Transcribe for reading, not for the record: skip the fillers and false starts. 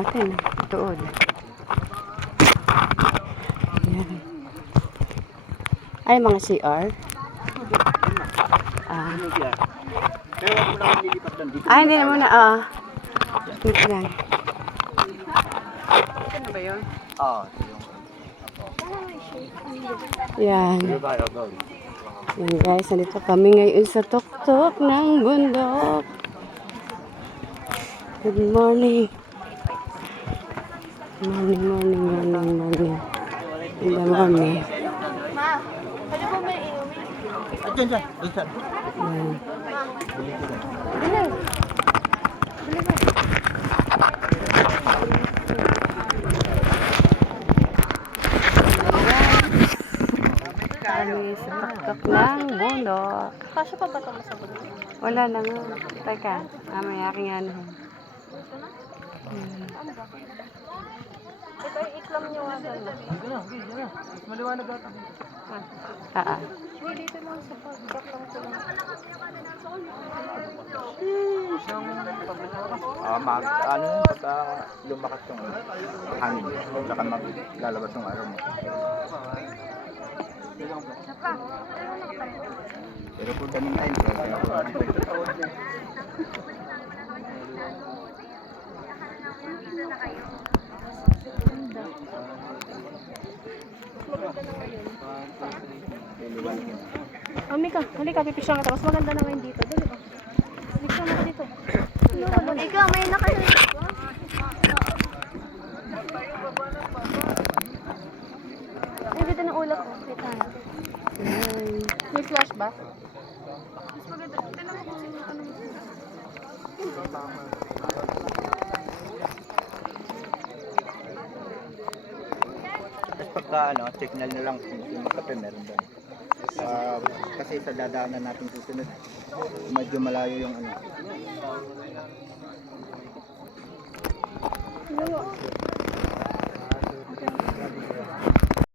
Atin, tuod. Yan. Ay, mga CR. Pero wag mo naman lilipat doon. Dito Ay, hindi na muna. Dito lang. Ano ba yun? Oo. Yan. Yan guys, nandito kami ngayon sa tuktok ng bundok. Good morning. Morning. In the morning. Ma, pwede po may inumin? At dyan. Dito. Yan. Dili. Kami sa tuktok ng bundok. Kasya pa ba ito sa bundok? Wala na nga. Teka, may aking ano. Ito yung iklam nyo nga doon. Dito na. Mas maliwanag ata. Hindi, dito lang sa pagdak lang ito lang. Ano yun, pagka lumakas yung hangin, saka maglalabas yung araw mo. Pero for the meantime, Mika, halika, pipisya kita. Mas maganda na ngayon dito. Dali ba? Pipisya mo ka dito. Ikaw, may nakayo. Ay, dito ng ulap ko. Kita. May flash ba? Mas maganda. Tignan mo kung ano mo. tapos pagka signal na lang kung magkape meron doon. Kasi sa dadaanan natin susunod, medyo malayo yung